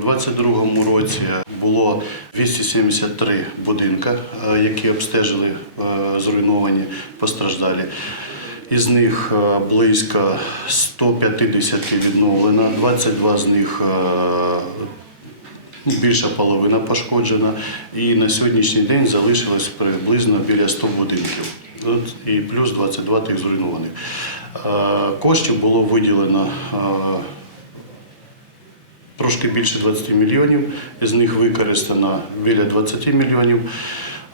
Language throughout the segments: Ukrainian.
2022 році було 273 будинка, е, які обстежили е, зруйновані постраждалі. Із них е, близько 150 відновлено, 22 з них більша половина пошкоджена. І на сьогоднішній день залишилось приблизно біля 100 будинків. І плюс 22 тих зруйнованих. Коштів було виділено трошки більше 20 мільйонів, з них використано біля 20 мільйонів.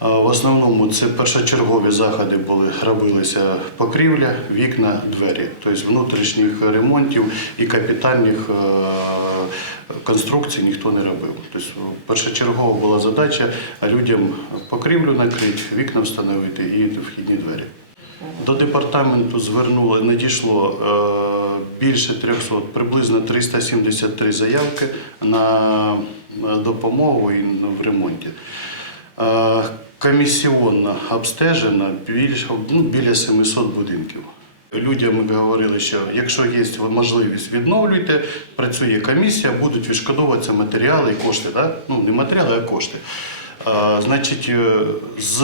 В основному це першочергові заходи були, робилися покрівля, вікна, двері, тобто внутрішніх ремонтів і капітальних е, конструкцій ніхто не робив. Тобто першочергова була задача людям покрівлю накрити, вікна встановити і вхідні двері. До департаменту звернуло, надійшло е, більше 300, приблизно 373 заявки на допомогу і в ремонті. Е, Комісіонно обстежено більше, ну, біля 700 будинків. Людям говорили, що якщо є можливість, відновлюйте, працює комісія, будуть відшкодовуватися матеріали і кошти. Да? Ну, не матеріали, а кошти. Е, Значить, е, з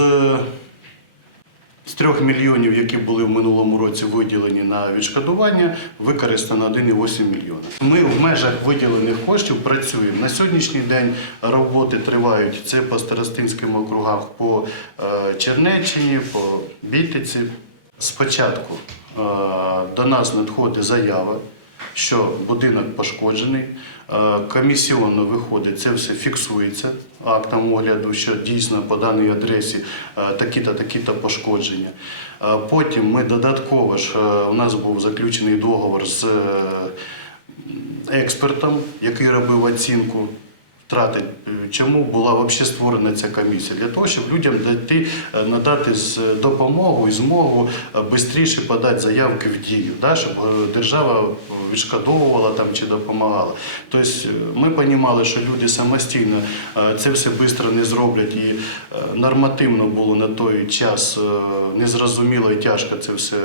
з трьох мільйонів, які були в минулому році виділені на відшкодування, використано 1,8 мільйона. Ми в межах виділених коштів працюємо. На сьогоднішній день роботи тривають. Це по старостинським округах, по е, Чернеччині, по Бітиці. Спочатку е, до нас надходить заява, що будинок пошкоджений. Е, Комісіонно виходить, це все фіксується актом огляду, що дійсно по даній адресі е, такі-то, такі-то пошкодження. Е, Потім ми додатково ж, у нас був заключений договор з експертом, який робив оцінку втрати. Чому була взагалі створена ця комісія? Для того, щоб людям дати, е, надати допомогу і змогу швидше подати заявки в дію, да, щоб е, держава відшкодовувала там чи допомагала. Тобто е, ми розуміли, що люди самостійно е, це все швидко не зроблять, і е, нормативно було на той час е, незрозуміло і тяжко це все.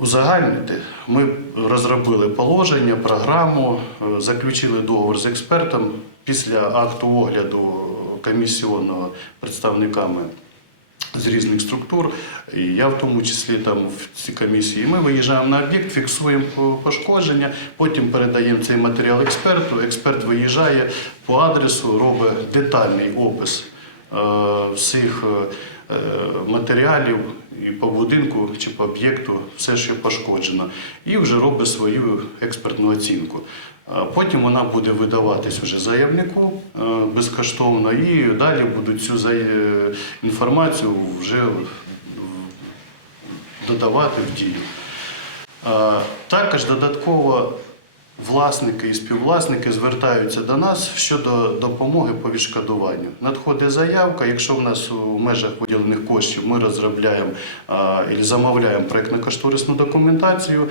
Е, узагальнити. Ми розробили положення, програму, е, заключили договор з експертом. Після акту огляду комісіонного представниками з різних структур, і я в тому числі там в цій комісії. Ми виїжджаємо на об'єкт, фіксуємо пошкодження, потім передаємо цей матеріал експерту. Експерт виїжджає по адресу, робить детальний опис е, всіх е, матеріалів і по будинку чи по об'єкту, все, що пошкоджено, і вже робить свою експертну оцінку. Потім вона буде видаватись вже заявнику е, безкоштовно, і далі будуть цю е, інформацію вже додавати в дію. Також додатково власники і співвласники звертаються до нас щодо допомоги по відшкодуванню. Надходить заявка, якщо в нас у межах виділених коштів ми розробляємо і замовляємо проєктно-кошторисну документацію,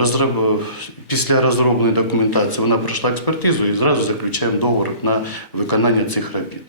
розроб- після розробленої документації вона пройшла експертизу і зразу заключаємо договор на виконання цих робіт.